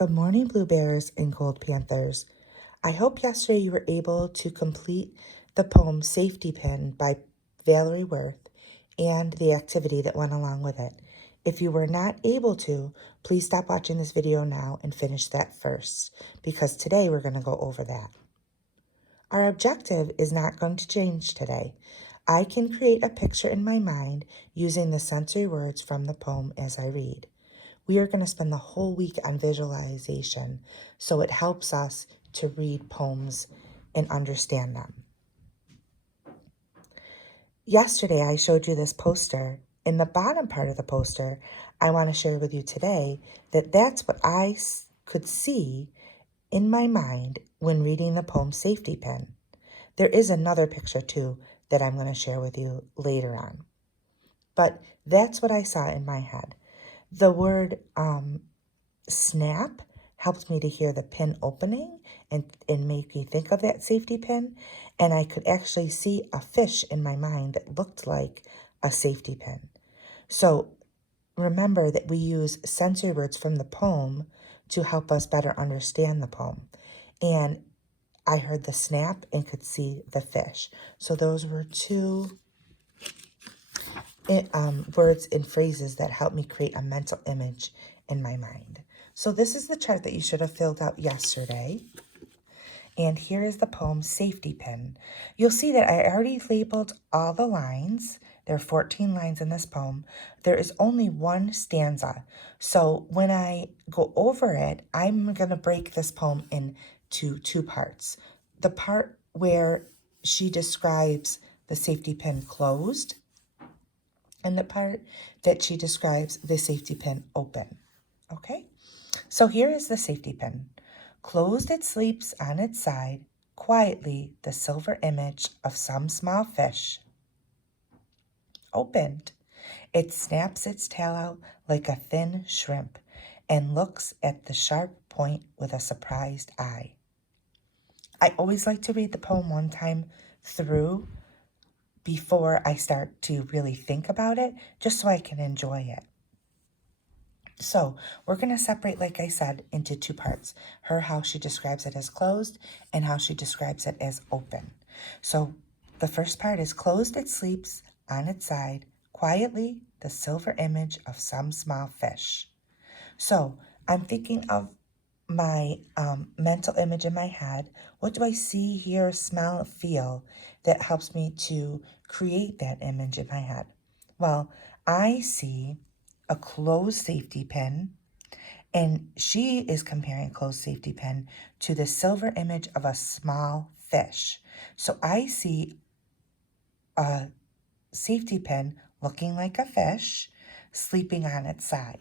Good morning, Blue Bears and Gold Panthers. I hope yesterday you were able to complete the poem Safety Pin by Valerie Worth and the activity that went along with it. If you were not able to, please stop watching this video now and finish that first, because today we're going to go over that. Our objective is not going to change today. I can create a picture in my mind using the sensory words from the poem as I read. We are going to spend the whole week on visualization, so it helps us to read poems and understand them. Yesterday, I showed you this poster. In the bottom part of the poster, I want to share with you today that that's what I could see in my mind when reading the poem Safety Pin. There is another picture too that I'm going to share with you later on. But that's what I saw in my head. The word snap helped me to hear the pin opening and make me think of that safety pin. And I could actually see a fish in my mind that looked like a safety pin. So remember that we use sensory words from the poem to help us better understand the poem. And I heard the snap and could see the fish. So those were two words and phrases that helped me create a mental image in my mind. So this is the chart that you should have filled out yesterday. And here is the poem Safety Pin. You'll see that I already labeled all the lines. There are 14 lines in this poem. There is only one stanza. So when I go over it, I'm going to break this poem into two parts. The part where she describes the safety pin closed, and the part that she describes the safety pin open. Okay? So here is the safety pin. Closed it sleeps on its side, quietly the silver image of some small fish. Opened, it snaps its tail out like a thin shrimp and looks at the sharp point with a surprised eye. I always like to read the poem one time through before I start to really think about it, just so I can enjoy it. So we're going to separate, like I said, into two parts. How she describes it as closed and how she describes it as open. So the first part is closed it sleeps on its side, quietly the silver image of some small fish. So I'm thinking of my mental image in my head. What do I see, hear, smell, feel that helps me to create that image in my head? Well, I see a closed safety pin, and she is comparing closed safety pin to the silver image of a small fish. So I see a safety pin looking like a fish sleeping on its side.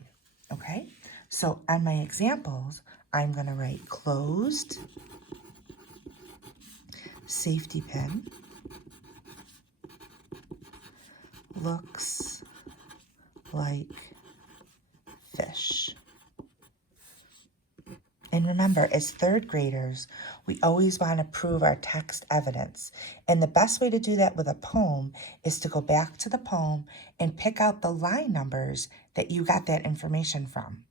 Okay, so on my examples, I'm going to write closed safety pin looks like fish. And remember, as third graders, we always want to prove our text evidence. And the best way to do that with a poem is to go back to the poem and pick out the line numbers that you got that information from.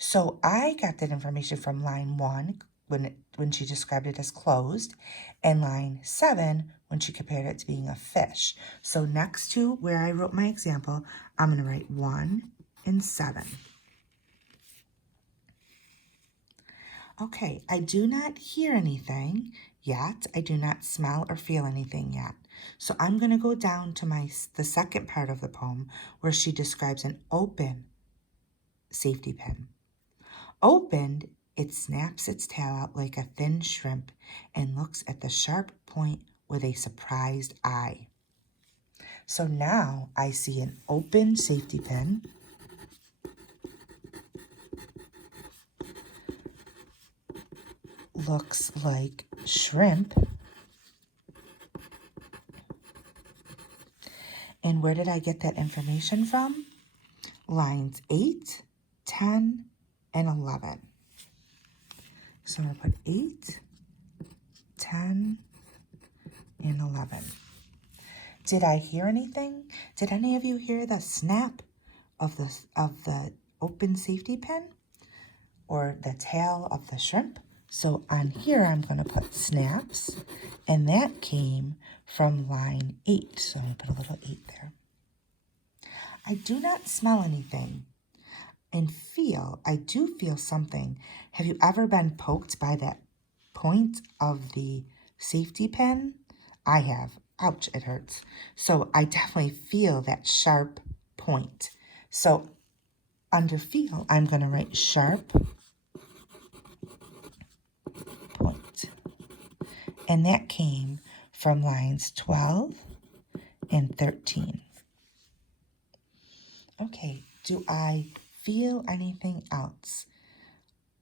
So I got that information from line 1 when she described it as closed, and line 7 when she compared it to being a fish. So next to where I wrote my example, I'm going to write 1 and 7. Okay, I do not hear anything yet. I do not smell or feel anything yet. So I'm going to go down to the second part of the poem where she describes an open safety pin. Opened, it snaps its tail out like a thin shrimp and looks at the sharp point with a surprised eye. So now I see an open safety pin. Looks like shrimp. And where did I get that information from? Lines 8, 10, and 11. So I'm going to put 8, 10, and 11. Did I hear anything? Did any of you hear the snap of the open safety pin? or the tail of the shrimp. So on here, I'm going to put snaps, and that came from line 8. So I'm going to put a little 8 there. I do not smell anything and feel, I do feel something. Have you ever been poked by that point of the safety pin? I have. Ouch, it hurts. So I definitely feel that sharp point. So under feel, I'm going to write sharp point. And that came from lines 12 and 13. Okay, do I feel anything else?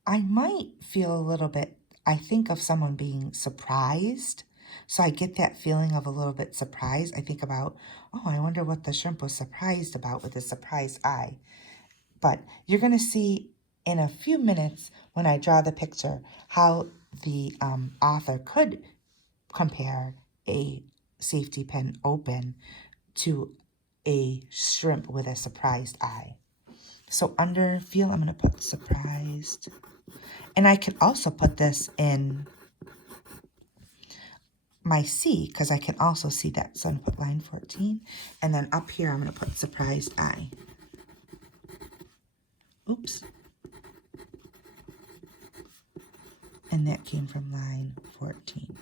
I might feel a little bit, I think of someone being surprised. So I get that feeling of a little bit surprised. I think about, oh, I wonder what the shrimp was surprised about with a surprised eye. But you're going to see in a few minutes when I draw the picture how the author could compare a safety pin open to a shrimp with a surprised eye. So under feel, I'm going to put surprised. And I could also put this in my C because I can also see that. So I'm going to put line 14. And then up here, I'm going to put surprised eye. Oops. And that came from line 14.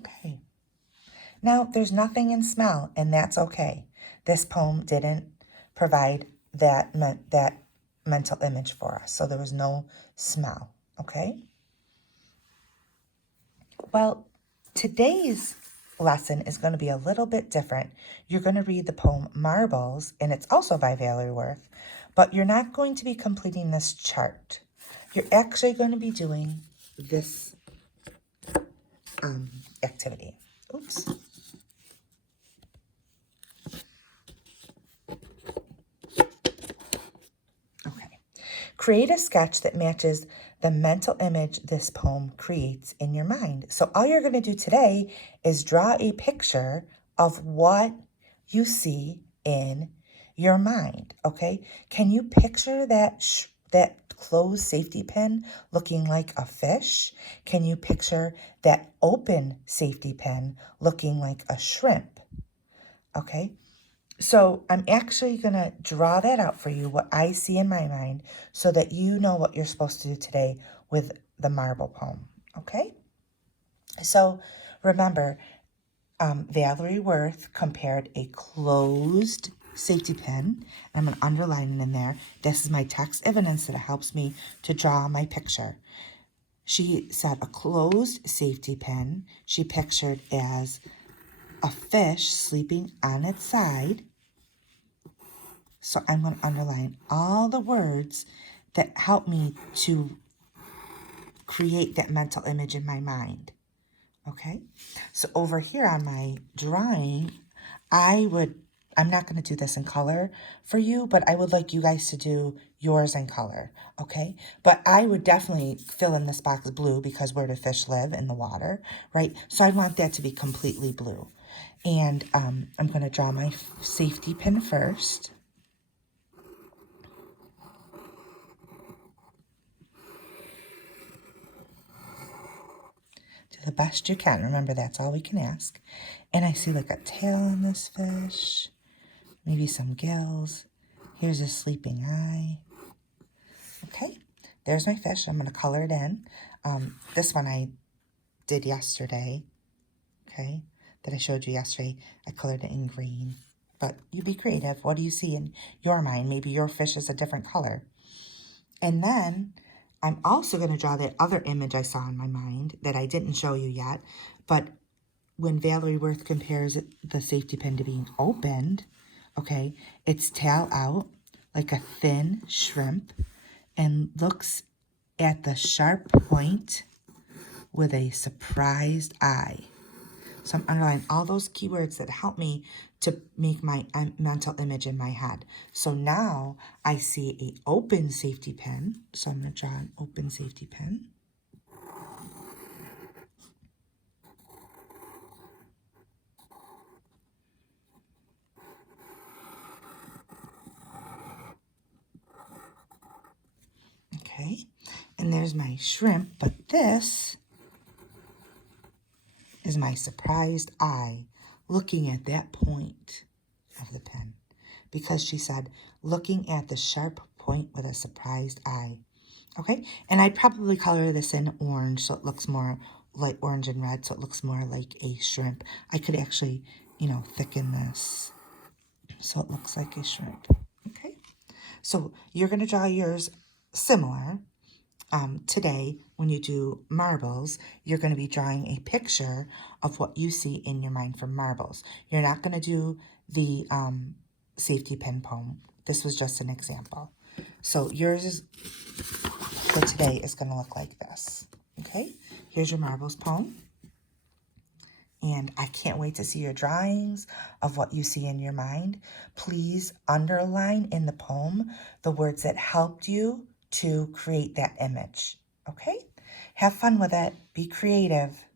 Okay. Now, there's nothing in smell, and that's okay. This poem didn't provide that mental image for us, so there was no smell, okay? Well, today's lesson is going to be a little bit different. You're going to read the poem Marbles, and it's also by Valerie Worth, but you're not going to be completing this chart. You're actually going to be doing this activity. Oops. Okay. Create a sketch that matches the mental image this poem creates in your mind. So all you're going to do today is draw a picture of what you see in your mind, okay? Can you picture that closed safety pin looking like a fish? Can you picture that open safety pin looking like a shrimp? Okay? So I'm actually going to draw that out for you, what I see in my mind, so that you know what you're supposed to do today with the marble poem, okay? So remember, Valerie Worth compared a closed safety pin. I'm going to underline it in there. This is my text evidence that helps me to draw my picture. She said a closed safety pin she pictured as a fish sleeping on its side. So I'm going to underline all the words that help me to create that mental image in my mind. Okay? So over here on my drawing, I'm not going to do this in color for you, but I would like you guys to do yours in color, okay? But I would definitely fill in this box blue because where do fish live? In the water, right? So I want that to be completely blue. And I'm going to draw my safety pin first. Do the best you can. Remember, that's all we can ask. And I see like a tail on this fish, maybe some gills. Here's a sleeping eye. Okay, there's my fish. I'm going to color it in. This one I did yesterday, okay, that I showed you yesterday. I colored it in green. But you be creative. What do you see in your mind? Maybe your fish is a different color. And then I'm also going to draw that other image I saw in my mind that I didn't show you yet. But when Valerie Worth compares the safety pin to being opened, okay, it's tail out like a thin shrimp and looks at the sharp point with a surprised eye. So I'm underlining all those keywords that help me to make my mental image in my head. So now I see an open safety pin. So I'm going to draw an open safety pin. Okay. And there's my shrimp, but this is my surprised eye looking at that point of the pen. Because she said, looking at the sharp point with a surprised eye. Okay, and I'd probably color this in orange so it looks more like orange and red, so it looks more like a shrimp. I could actually, thicken this so it looks like a shrimp. Okay, so you're going to draw yours similar. Today, when you do marbles, you're going to be drawing a picture of what you see in your mind for marbles. You're not going to do the safety pin poem. This was just an example. So yours for today is going to look like this. Okay, here's your marbles poem. And I can't wait to see your drawings of what you see in your mind. Please underline in the poem the words that helped you to create that image. Okay? Have fun with it. Be creative.